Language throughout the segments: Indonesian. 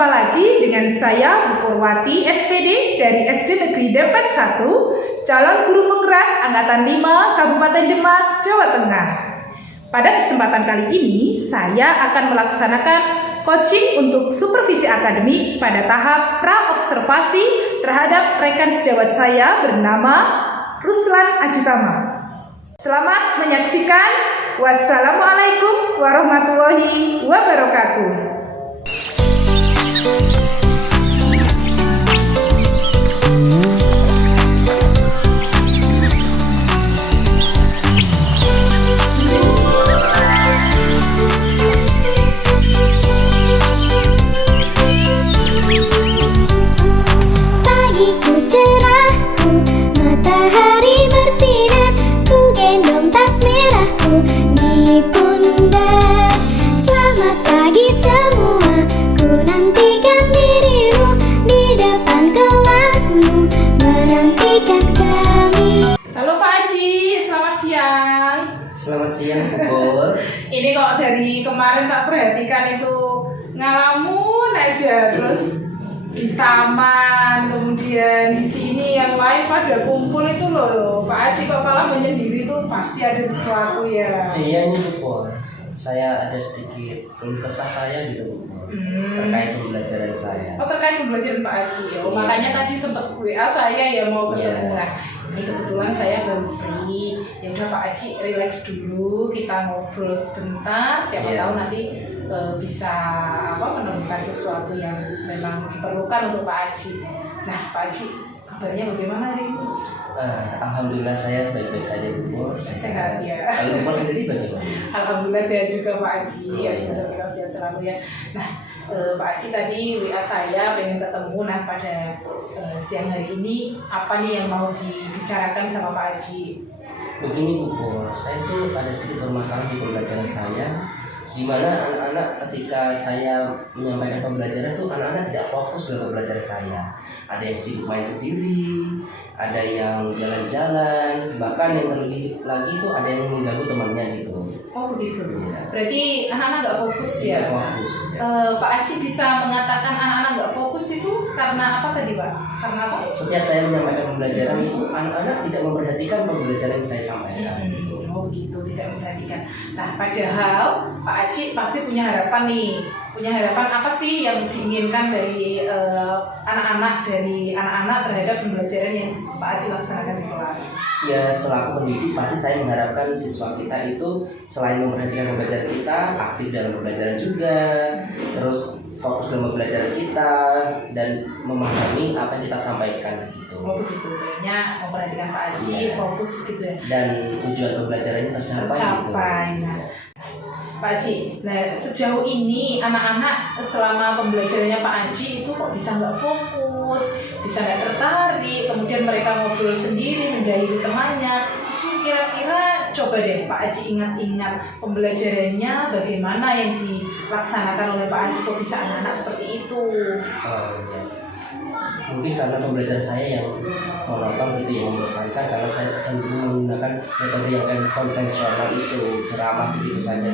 Jumpa lagi dengan saya Bu Purwati SPD dari SD Negeri Depet 1, calon guru penggerak Angkatan 5 Kabupaten Demak, Jawa Tengah. Pada kesempatan kali ini, saya akan melaksanakan coaching untuk supervisi akademik pada tahap pra-observasi terhadap rekan sejawat saya bernama Ruslan Ajitama. Selamat menyaksikan. Wassalamualaikum warahmatullahi wabarakatuh. Selamat siang, Bu. Ini kok dari kemarin tak perhatikan itu ngalamun aja, terus di taman, kemudian di sini yang lain pada kumpul itu loh. Pak Haji kok malah menyendiri tuh pasti ada sesuatu ya. Iya ini Bu. Saya ada sedikit keluh kesah saya gitu Bu. Terkait pembelajaran saya. Oh, terkait pembelajaran Pak Haji. Oh, Iya. makanya tadi sempat WA saya ya mau ketemu. Iya. Nah, ini kebetulan saya baru free. Ya udah Pak Haji relax dulu, kita ngobrol sebentar. Siapa Iya. tahu nanti bisa menemukan sesuatu yang memang diperlukan untuk Pak Haji. Nah, Pak Haji, kabarnya bagaimana hari ini? Alhamdulillah saya baik-baik saja Bu. Sehat ya. Kalau Bu sendiri bagaimana? Alhamdulillah sehat juga Pak Haji. Iya. Ya, sehat selalu ya. Nah, Pak Haji tadi WA saya pengen ketemu. Nah, pada siang hari ini apa nih yang mau dibicarakan sama Pak Haji? Begini Bu, saya tuh ada sedikit permasalahan di pembelajaran saya, di mana anak-anak ketika saya menyampaikan pembelajaran tuh anak-anak tidak fokus dalam pembelajaran saya. Ada yang sibuk main sendiri, ada yang jalan-jalan, bahkan yang terlebih lagi itu ada yang mengganggu temannya gitu. Oh begitu. Iya. Berarti anak-anak nggak fokus ya? Tidak fokus. Ya. Pak Haji bisa mengatakan anak-anak nggak fokus itu karena apa tadi Pak? Karena apa? Setiap saya menyampaikan pembelajaran itu anak-anak tidak memperhatikan pembelajaran yang saya sampaikan. Oh begitu, tidak memperhatikan. Nah, padahal Pak Haji pasti punya harapan nih. Punya harapan apa sih yang diinginkan dari anak-anak terhadap pembelajaran yang Pak Haji laksanakan di kelas? Ya, selaku pendidik pasti saya mengharapkan siswa kita itu selain memperhatikan pembelajaran kita, aktif dalam pembelajaran juga, terus fokus dalam pembelajaran kita dan memahami apa yang kita sampaikan gitu. Oh begitu, kayaknya memperhatikan Pak Haji, Iya. fokus begitu ya. Dan tujuan pembelajarannya tercapai gitu. Nah, Pak Haji, nah sejauh ini anak-anak selama pembelajarannya Pak Haji itu kok bisa nggak fokus, bisa nggak tertarik, kemudian mereka ngobrol sendiri, menjahili temannya. Itu kira-kira coba deh Pak Haji ingat-ingat pembelajarannya bagaimana yang dilaksanakan oleh Pak Haji kok bisa anak-anak seperti itu. Ya. Mungkin karena pembelajaran saya yang monoton gitu, yang membosankan, karena saya cenderung menggunakan metode yang konvensional itu, ceramah begitu saja.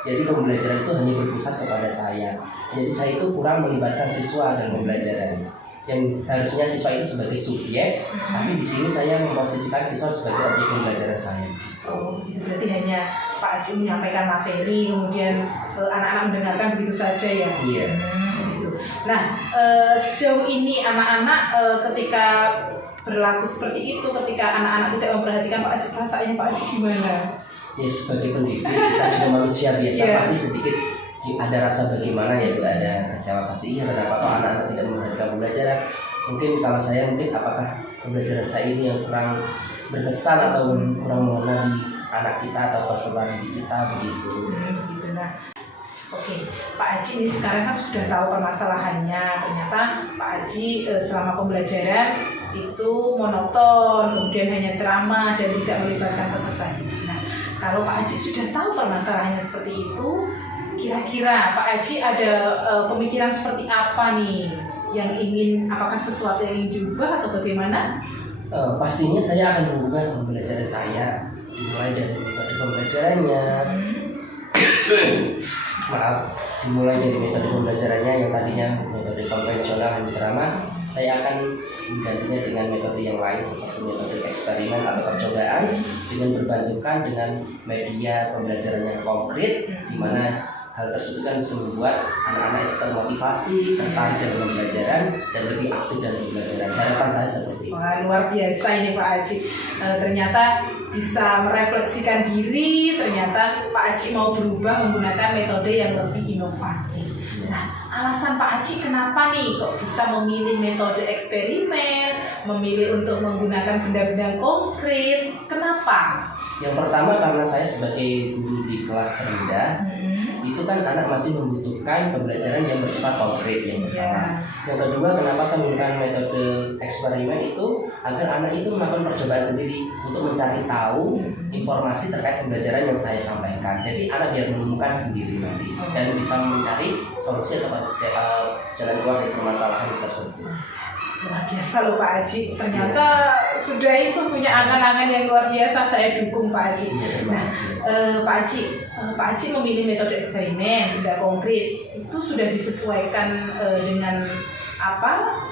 Jadi pembelajaran itu hanya berpusat kepada saya. Jadi saya itu kurang melibatkan siswa dalam pembelajaran. Yang harusnya siswa itu sebagai subjek, tapi di sini saya memposisikan siswa sebagai objek pembelajaran saya. Oh, gitu. Berarti hanya Pak Haji menyampaikan materi, kemudian anak-anak mendengarkan begitu saja ya? Iya. Gitu. Nah, sejauh ini anak-anak ketika berlaku seperti itu, ketika anak-anak tidak memperhatikan Pak Haji, perasaannya Pak Haji gimana? Ya sebagai pendidik kita juga manusia biasa, Yeah. pasti sedikit ada rasa bagaimana ya, ada kecewa pastinya kenapa kok anak-anak tidak memperhatikan pembelajaran. Mungkin kalau saya apakah pembelajaran saya ini yang kurang berkesan atau kurang mengena di anak kita atau peserta didik kita begitu. Begitu. Nah, oke, Pak Haji ini sekarang kan sudah tahu permasalahannya. Ternyata Pak Haji selama pembelajaran itu monoton, kemudian hanya ceramah dan tidak melibatkan peserta didik. Nah, kalau Pak Haji sudah tahu permasalahannya seperti itu, kira-kira Pak Haji ada pemikiran seperti apa nih yang ingin, apakah sesuatu yang ingin diubah atau bagaimana? Pastinya saya akan mengubah pembelajaran saya, mulai dari metode pembelajarannya, maaf, dimulai dari metode pembelajarannya yang tadinya metode konvensional dan ceramah, saya akan menggantinya dengan metode yang lain seperti metode eksperimen atau percobaan dengan berbantukan dengan media pembelajaran yang konkret, di mana hal tersebut kan bisa membuat anak-anak itu termotivasi, tertarik dalam pembelajaran dan lebih aktif dalam pembelajaran. Harapan saya seperti itu. Wah, luar biasa ini Pak Aji. Ternyata bisa merefleksikan diri, ternyata Pak Aji mau berubah menggunakan metode yang lebih inovatif. Nah, alasan Pak Aji kenapa nih kok bisa memilih metode eksperimen, memilih untuk menggunakan benda-benda konkret, kenapa? Yang pertama karena saya sebagai guru di kelas rendah, itu kan anak masih membutuhkan pembelajaran yang bersifat konkret yang pertama. Yang kedua, kenapa saya menggunakan metode eksperimen itu agar anak itu melakukan percobaan sendiri untuk mencari tahu informasi terkait pembelajaran yang saya sampaikan. Jadi anak biar menemukan sendiri nanti dan bisa mencari solusi atau jalan keluar dari permasalahan tersebut. Luar biasa loh Pak Aji, ternyata sudah itu punya angan-angan yang luar biasa, saya dukung Pak Aji. Nah, Pak Aji memilih metode eksperimen, tidak konkret, itu sudah disesuaikan dengan apa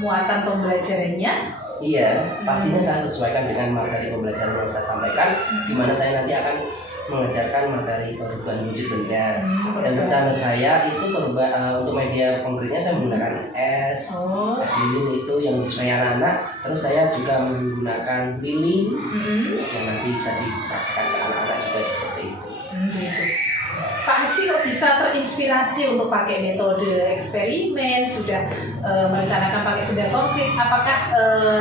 muatan pembelajarannya? Iya, pastinya saya sesuaikan dengan materi pembelajaran yang saya sampaikan, di mana saya nanti akan mengajarkan materi perubahan wujud benda. Dan rencana saya itu untuk media konkretnya saya menggunakan es lilin itu yang disukai anak-anak. Terus saya juga menggunakan lilin yang nanti bisa dipraktikkan ke anak-anak juga seperti itu. Gitu. Pak Haji kok bisa terinspirasi untuk pakai metode eksperimen, sudah merencanakan pakai benda konkret. Apakah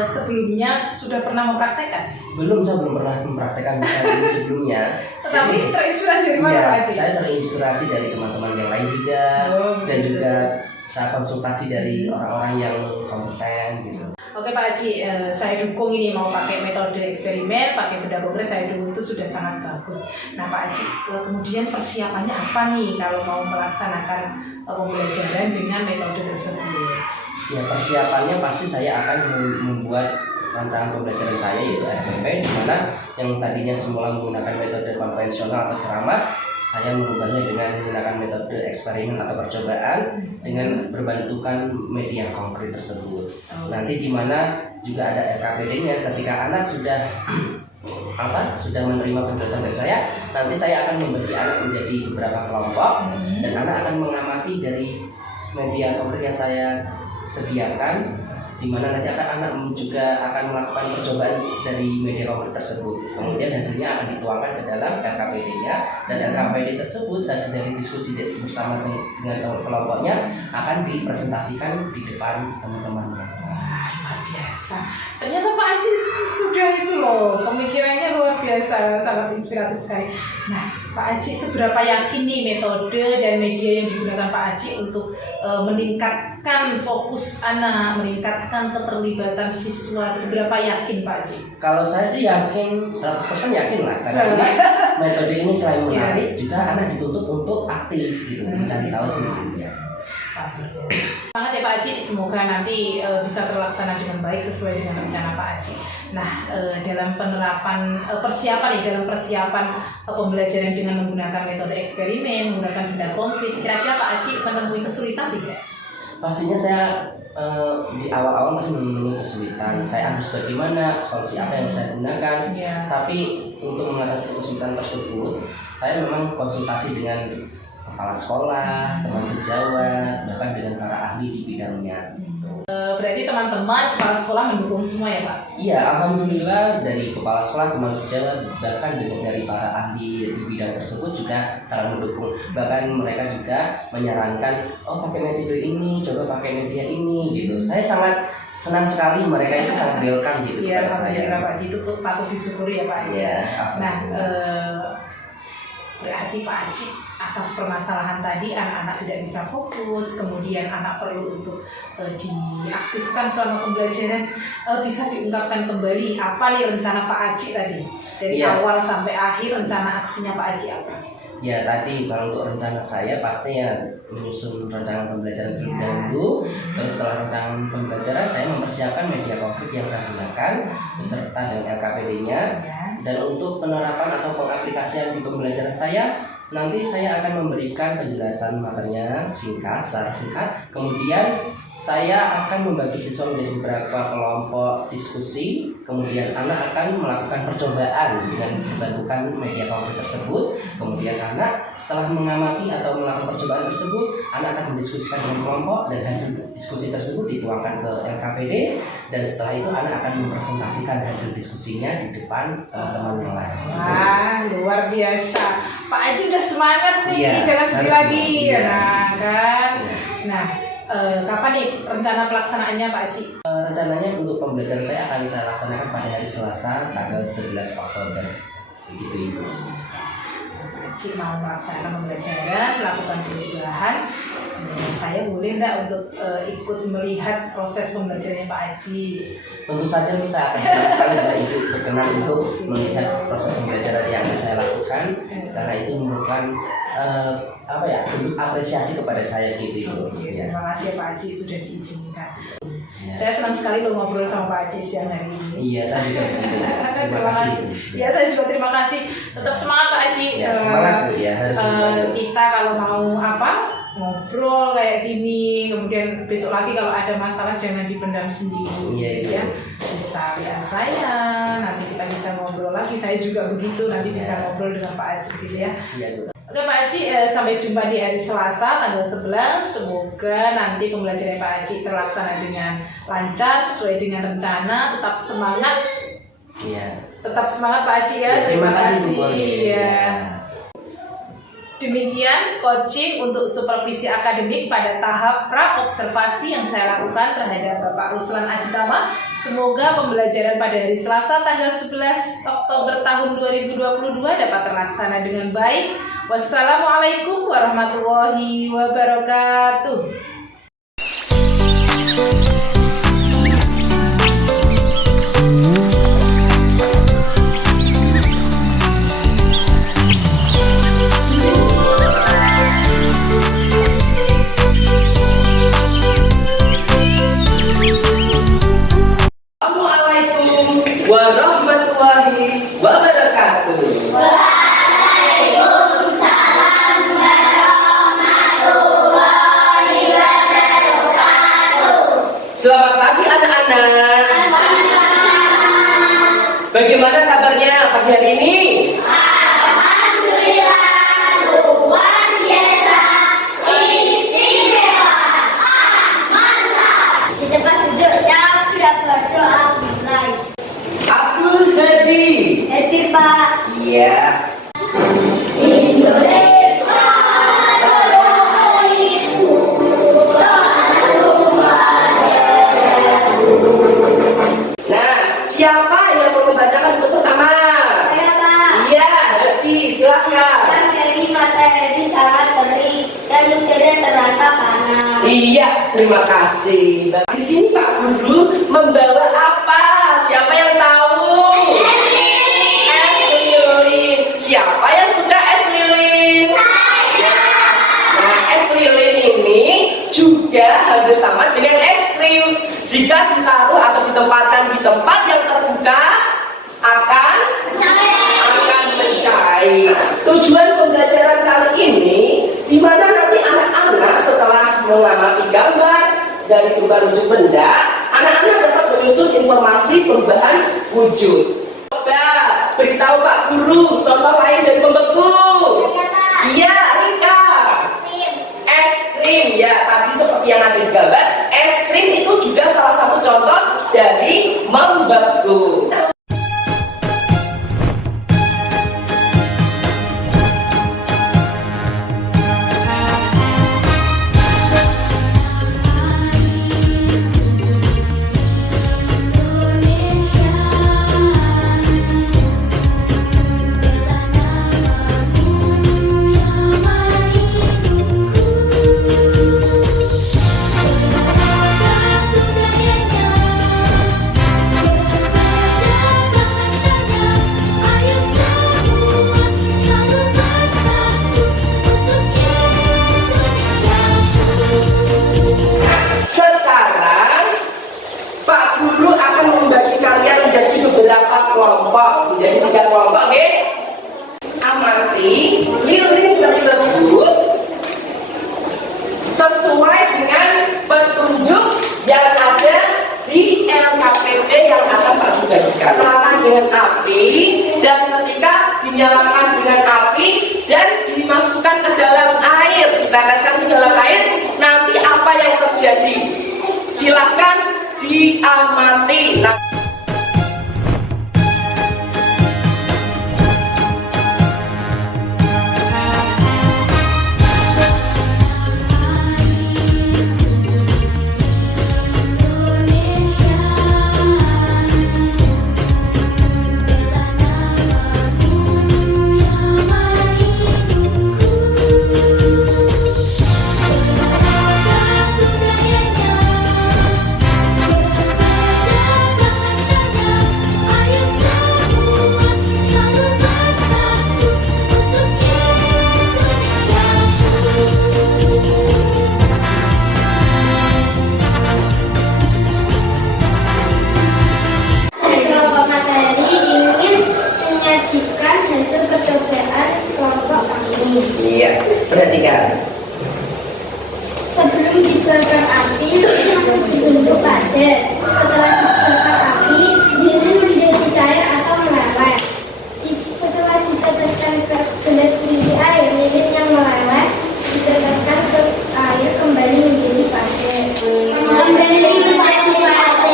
sebelumnya sudah pernah mempraktekkan? Belum, saya belum pernah mempraktekkan metode sebelumnya. Tetapi terinspirasi dari mana Pak Haji? Saya terinspirasi dari teman-teman yang lain juga, dan juga saya konsultasi dari orang-orang yang kompeten gitu. Oke Pak Haji, saya dukung ini mau pakai metode eksperimen, pakai benda konkret, saya dukung, itu sudah sangat bagus. Nah Pak Haji, kemudian persiapannya apa nih kalau mau melaksanakan pembelajaran dengan metode tersebut? Ya, persiapannya pasti saya akan membuat rancangan pembelajaran saya yaitu RPP, di mana yang tadinya semula menggunakan metode konvensional atau ceramah, saya merubahnya dengan menggunakan metode eksperimen atau percobaan dengan berbantukan media konkret tersebut. Nanti di mana juga ada RKPD-nya. Ketika anak sudah sudah menerima penjelasan dari saya, nanti saya akan membagi anak menjadi beberapa kelompok dan anak akan mengamati dari media konkret yang saya sediakan, di mana nanti anak juga akan melakukan percobaan dari media konkret tersebut. Kemudian hasilnya akan dituangkan ke dalam RKPD-nya, dan RKPD tersebut hasil dari diskusi bersama dengan kelompoknya akan dipresentasikan di depan teman-temannya. Wah, luar biasa. Ternyata Pak Haji sudah itu loh, pemikirannya luar biasa, sangat inspiratif sekali. Nah, Pak Haji seberapa yakin nih metode dan media yang digunakan Pak Haji untuk meningkatkan fokus anak, meningkatkan keterlibatan siswa, seberapa yakin Pak Haji? Kalau saya sih yakin, 100% yakin lah, karena ini metode ini selain menarik, juga anak dituntut untuk aktif gitu, mencari tahu sendiri. Sangat ya Pak Haji, semoga nanti bisa terlaksana dengan baik sesuai dengan rencana Pak Haji. Nah, dalam penerapan persiapan dalam persiapan pembelajaran dengan menggunakan metode eksperimen, menggunakan benda konkret, kira-kira Pak Haji menemui kesulitan tidak? Pastinya saya di awal-awal masih menemui kesulitan. Saya harus bagaimana, solusi apa yang saya gunakan. Tapi untuk mengatasi kesulitan tersebut, saya memang konsultasi dengan kepala sekolah, teman sejawat, bahkan dengan para ahli di bidangnya. Berarti teman-teman kepala sekolah mendukung semua ya Pak? Iya, alhamdulillah dari kepala sekolah, teman sejawat, bahkan dari para ahli di bidang tersebut juga sangat mendukung. Bahkan mereka juga menyarankan, pakai metode ini, coba pakai media ini gitu. Saya sangat senang sekali, mereka itu sangat welcome gitu kepada saya. Iya, Pak Haji, itu patut disyukuri ya Pak Haji. Iya. Nah, berarti Pak Haji atas permasalahan tadi anak-anak tidak bisa fokus, kemudian anak perlu untuk diaktifkan selama pembelajaran, bisa diungkapkan kembali apa nih rencana Pak Haji tadi dari awal sampai akhir, rencana aksinya Pak Haji apa? Ya tadi kalau untuk rencana saya pasti ya menyusun rancangan pembelajaran terlebih dahulu. Terus setelah rancangan pembelajaran saya mempersiapkan media konkret yang saya gunakan beserta dengan LKPD-nya. Dan untuk penerapan atau pengaplikasian di pembelajaran saya Nanti saya akan memberikan penjelasan materinya secara singkat. Kemudian saya akan membagi siswa menjadi beberapa kelompok diskusi. Kemudian anak akan melakukan percobaan dengan membantukan media konkret tersebut. Kemudian anak setelah mengamati atau melakukan percobaan tersebut, anak akan mendiskusikan dengan kelompok dan hasil diskusi tersebut dituangkan ke LKPD. Dan setelah itu anak akan mempresentasikan hasil diskusinya di depan teman-teman yang lain. Wah, luar biasa. Pak Aji udah semangat nih, Iya, jangan sedih harus lagi. iya. Nah, kan. Iya. Nah, kapan nih rencana pelaksanaannya Pak Aji? Rencananya untuk pembelajaran saya akan saya laksanakan pada hari Selasa tanggal 11 Oktober. Begitu Ibu. Pak Aji mau melaksanakan pembelajaran, melakukan perubahan. Saya boleh enggak untuk ikut melihat proses pembelajarannya Pak Aji? Tentu saja bisa akan senang sekali jika Ibu berkenan untuk melihat proses pembelajaran yang saya lakukan, karena itu merupakan bentuk apresiasi kepada saya gitu Ibu. Ya. Terima kasih ya Pak Aji sudah diizinkan. Ya. Saya senang sekali lo ngobrol sama Pak Aji siang hari ini. Iya, saya juga begitu. Terima kasih. Ya, saya juga terima kasih. Tetap semangat Pak Aji. Ya, semangat Bu ya, harus semangat. Kita kalau mau ngobrol kayak gini, kemudian besok lagi kalau ada masalah jangan dipendam sendiri. Iya, ya. Bisa lihat saya, nanti kita bisa ngobrol lagi. Saya juga begitu, nanti bisa ngobrol dengan Pak Aji gitu ya. Iya, Bu. Oke Pak Aji, sampai jumpa di hari Selasa tanggal 11. Semoga nanti pembelajaran Pak Aji terlaksana dengan lancar sesuai dengan rencana. Tetap semangat. Iya. Tetap semangat Pak Aji ya. Terima kasih Bu Poli. Ya. Demikian coaching untuk supervisi akademik pada tahap pra-observasi yang saya lakukan terhadap Bapak Ruslan Aditama. Semoga pembelajaran pada hari Selasa tanggal 11 Oktober tahun 2022 dapat terlaksana dengan baik. Wassalamualaikum warahmatullahi wabarakatuh. Assalamualaikum warahmatullahi wabarakatuh. Waalaikumsalam warahmatullahi wabarakatuh. Selamat pagi anak-anak. Bagaimana kabarnya pagi hari ini? Alhamdulillah luar biasa istimewa. Mantap. Di tempat duduk saya sudah berdoa mulai. Abdul Hadi. Hadir Pak. Iya. Indonesia terhormatku selalu bersatu. Nah, siapa yang mau membacakan untuk pertama? Saya Pak. Iya, Hadi, silakan. Yang dari matahari sangat terik dan udara terasa panas. Iya, terima kasih. Di sini Pak Guru membawa apa? Siapa yang tahu? Es lilin. Siapa yang suka es lilin? Saya. Nah, es lilin ini juga hampir sama dengan es krim. Jika ditaruh atau ditempatkan di tempat yang terbuka, akan mencair. Tujuan pembelajaran kali ini, di mana nanti anak-anak setelah mengamati gambar dari perubahan wujud benda, anak-anak dapat menyusun informasi perubahan wujud. Coba beritahu Pak Guru contoh lain dari pembeku. Iya, Rika. Es krim, ya tadi seperti yang ada di gambar, es krim itu juga salah satu contoh dari membeku. dengan api, dan ketika dinyalakan dengan api dan dimasukkan ke dalam air, diteteskan ke dalam air, nanti apa yang terjadi? Silahkan diamati. Iya, perhatikan. Sebelum dibakar api, masih dibentuk padat. Setelah dibakar api, lilin menjadi cair atau meleleh. Setelah diteteskan ke gelas berisi air, lilin yang meleleh diteteskan ke air kembali menjadi padat.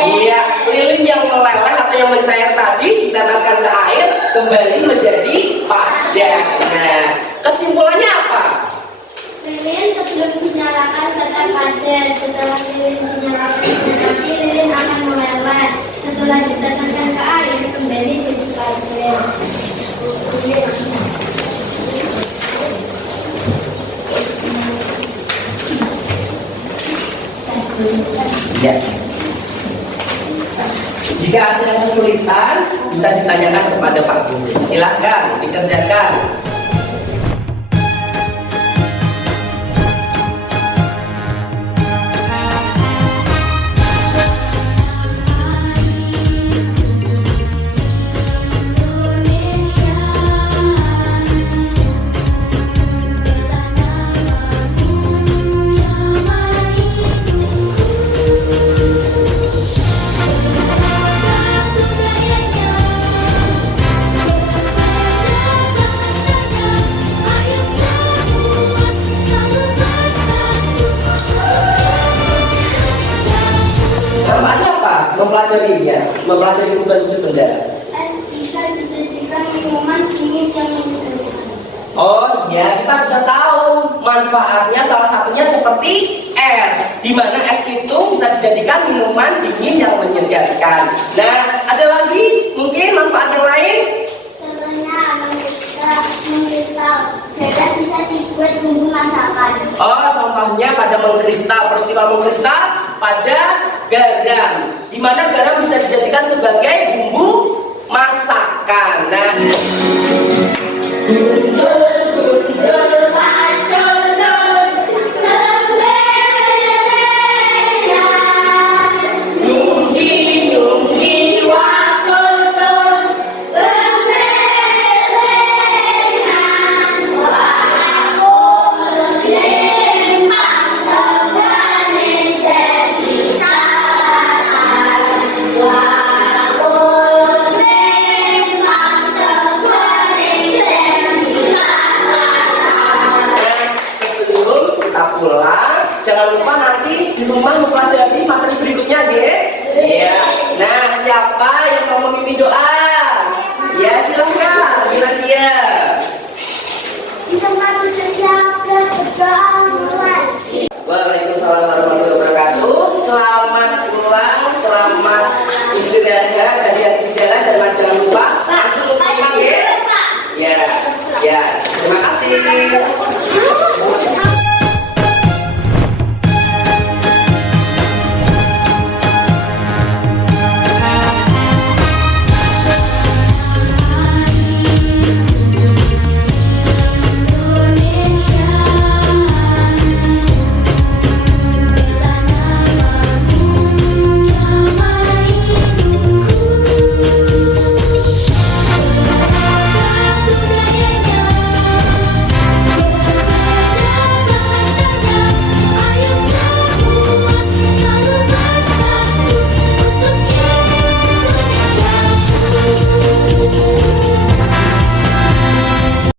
Iya, lilin yang meleleh atau yang mencair tadi diteteskan ke air kembali menjadi padat. Nah, kesimpulannya apa? Lilin sebelum dinyalakan tetap padat. Setelah lilin dinyalakan dengan api, lilin akan meleleh. Setelah diteteskan ke air, kembali jadi padat. Ya. Jika ada kesulitan, bisa ditanyakan kepada Pak Guru. Silahkan dikerjakan. Manfaatnya apa? Mempelajari perubahan wujud benda. Es bisa dijadikan minuman dingin yang menyegarkan. Oh iya, kita bisa tahu manfaatnya salah satunya seperti es, di mana es itu bisa dijadikan minuman dingin yang menyegarkan. Nah, ada lagi mungkin manfaat yang lain? Contohnya mengkristal. Garam bisa dibuat bumbu masakan. Oh, contohnya pada mengkristal, peristiwa mengkristal pada garam, di mana garam bisa dijadikan sebagai bumbu masakan. Nah, jangan lupa nanti di rumah mempelajari materi berikutnya, Ge. Iya. Nah, siapa yang mau memimpin doa? Ya, silahkan. Bila dia. Kita baru siap dan berdoa mulai. Waalaikumsalam warahmatullahi wabarakatuh. Selamat pulang, selamat istirahat, hati-hati di jalan dan jangan lupa langsung pulang, Ge. Ya, ya. Terima kasih.